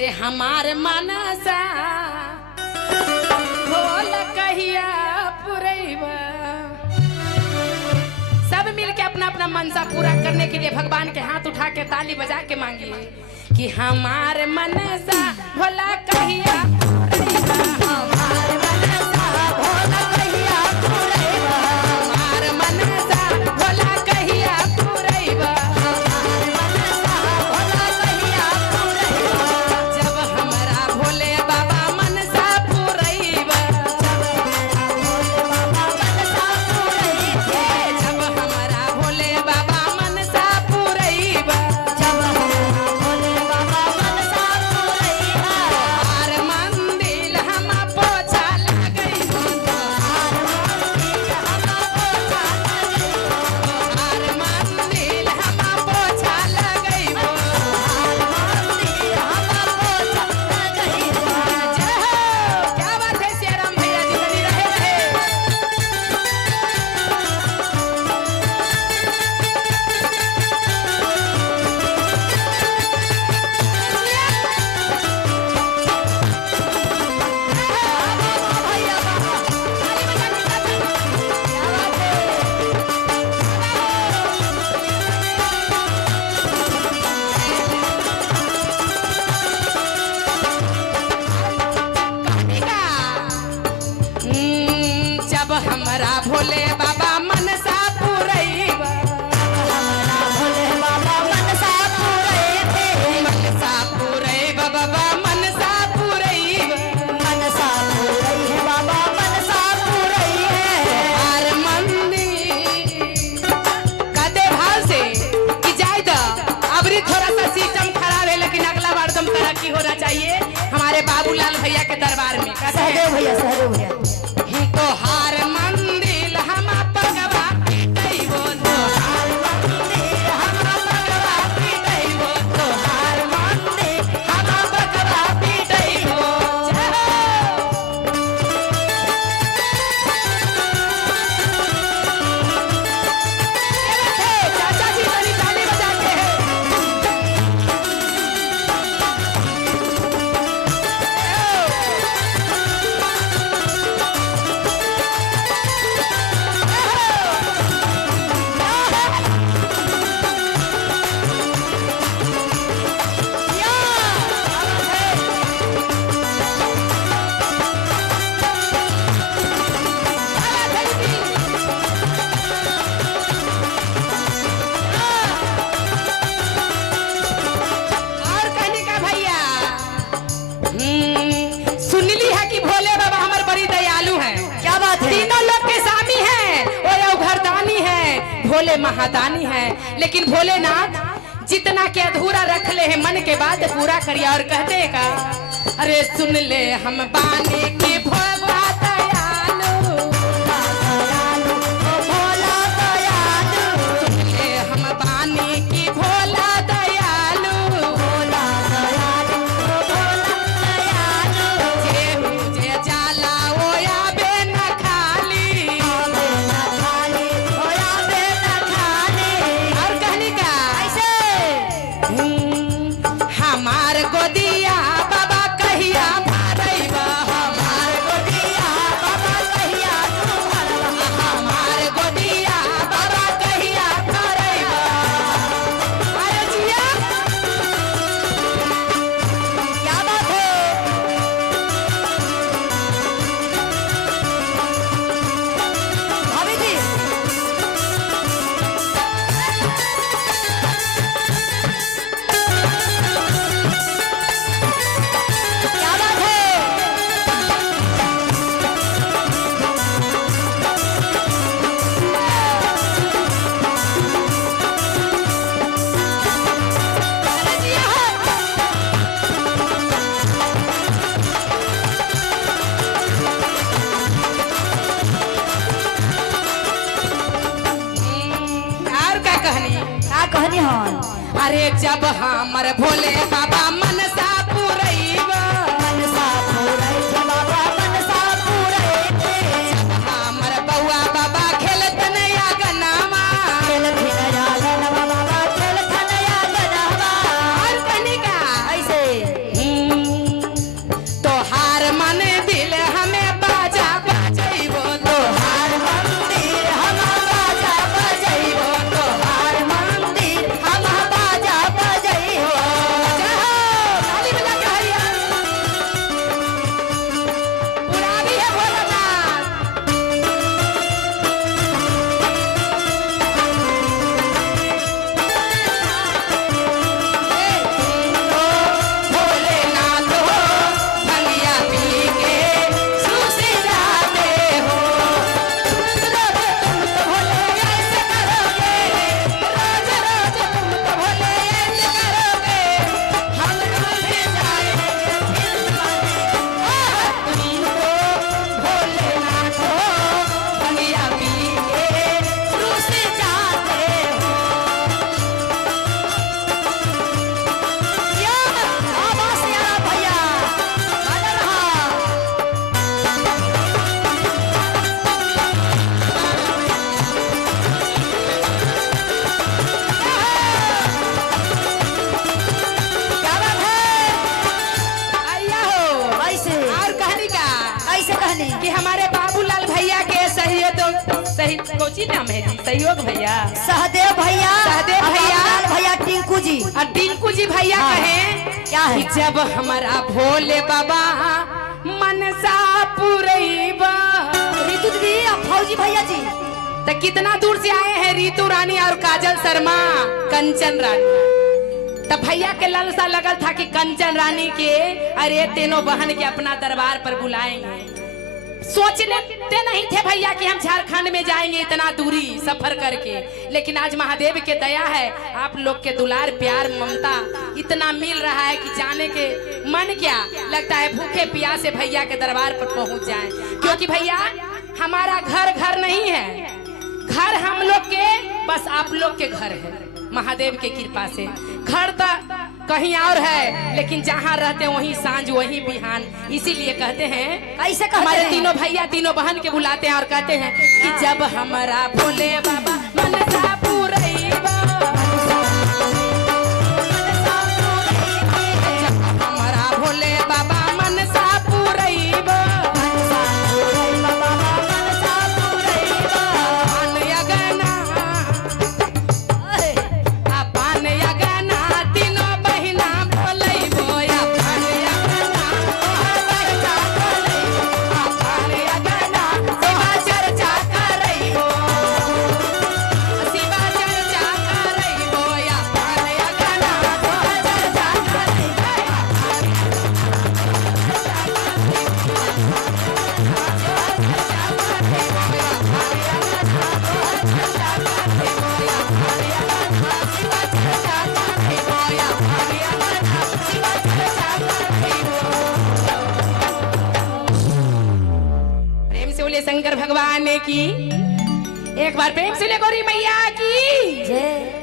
अरे हमार मनसा भोल कहिया पुरैबा। सब मिलके अपना अपना मनसा पूरा करने के लिए भगवान के हाथ उठा के ताली बजा के मांगिए कि हमार मनसा भोला कहिया पुरैबा। हमार मनसा भोला कहिया पुरैबा। हमार मनसा भोला कहिया पुरैबा। हमार मनसा भोला कहिया पुरैबा। जब हमरा भोले बाबा मनसा पुरैबा। जब हमरा भोले बाबा मनसा पुरैबा। जब हमरा भोले बाबा मनसा पुरैबा। हर मंदिर हम पोछा लगैबो। हर मंदिर हम पोछा लगैबो। जय हो। क्या बात है सियाराम भैया जी, बनी रहे। जब हमरा भोले बाबा मनसा पुरैबा। हमरा भोले बाबा मनसा पुरैबे। मनसा पुरैबा बाबा मनसा पुरैबा। मनसा पुरैबे बाबा मनसा पुरैबे। हर मंदिर कदे भाव से कि जाय द अबरी थोड़ा सा सिस्टम खराब है, लेकिन अगला बार तुम तरक्की होना चाहिए हमारे बाबूलाल भैया के दरबार में। सहदेव भैया ही तो हार मंदिर हम पगवा पिटैबो। तो हार मंदिर हम पगवा पिटैबो। तो हार मंदिर हम पगवा पिटैबो। जय हो। चाचा जी बड़ी ताली बजाते हैं। और कहने का भैया सुनली है कि भोले बाबा हमारे बड़ी दयालु हैं। क्या बात है? तीनों लोग के स्वामी हैं, वो अवघरदानी है, भोले महादानी है। लेकिन भोलेनाथ जितना के अधूरा रख ले है मन के बात पूरा करिया। और कहते का अरे सुन ले हम बाने के भोला दयालु। भोला दयालु। सुन ले हम बाने की भोला दयालु। भोला दयालु। भोला दयालु। जे मुझे जाला ओ आबे न खाली। आबे न खाली। ओ आबे न खाली। और कहने का ऐसे हमार गोदिया बाबा कहिया भरैबा। हमार गोदिया बाबा कहिया भरैबा। हमार गोदिया बाबा कहिया भरैबा। अरे जिया क्या बात है? भाभी जी क्या बात है? अरे जिया और का कहनी। का कहनी हन? अरे जब हमर भोले बाबा मनसा पुरैबा। मनसा पुरैबे बाबा मनसा पुरैबे। हमर बउआ बाबा खेलत नया गनामा। खेल फिनया गनवा बाबा खेल थनया गनवा। और कनिका ऐसे कौची नाम है जी? सहयोग भैया, सहदेव भैया, सहदेव भैया, अमरलाल भैया, टिंकू जी। और टिंकू जी भैया हाँ। कहे क्या है? कि जब हमारा भोले बाबा मनसा पुरैबा। रितु दीदी और फौजी भैया जी तो कितना दूर से आए हैं रितु रानी और काजल शर्मा, कंचन रानी। तब भैया के लालसा लगल था कि कंचन रानी के अरे तीनों बहन के अपना दरबार पर बुलाएंगे। सोचते नहीं थे भैया कि हम झारखंड में जाएंगे इतना दूरी सफर करके, लेकिन आज महादेव के दया है, आप लोग के दुलार प्यार ममता इतना मिल रहा है कि जाने के मन क्या लगता है भूखे प्यासे भैया के दरबार पर पहुंच जाएं। क्योंकि भैया हमारा घर घर नहीं है, घर हम लोग के बस आप लोग के घर है महादेव के कृपा से। घर तो कहीं और है, लेकिन जहाँ रहते हैं वहीं सांझ वहीं बिहान। इसीलिए कहते हैं कैसे कहते हमारे हैं? तीनों भैया तीनों बहन के बुलाते हैं और कहते हैं कि जब हमारा भोले बाबा मनसा पुरैबा, जब हमारा भोले बाबा मनसा पुरैबा, पान अगना, पान अगना तीनों बहिना बोलैबो, या पान अगना बहिना बोलैबो, पान अगना शिवा चर्चा करैबो, शिवा चर्चा करैबो, या पान अगना शिवा चर्चा प्रेम से बोले शंकर भगवान की, एक बार प्रेम से बोले गौरी मैया की। जय।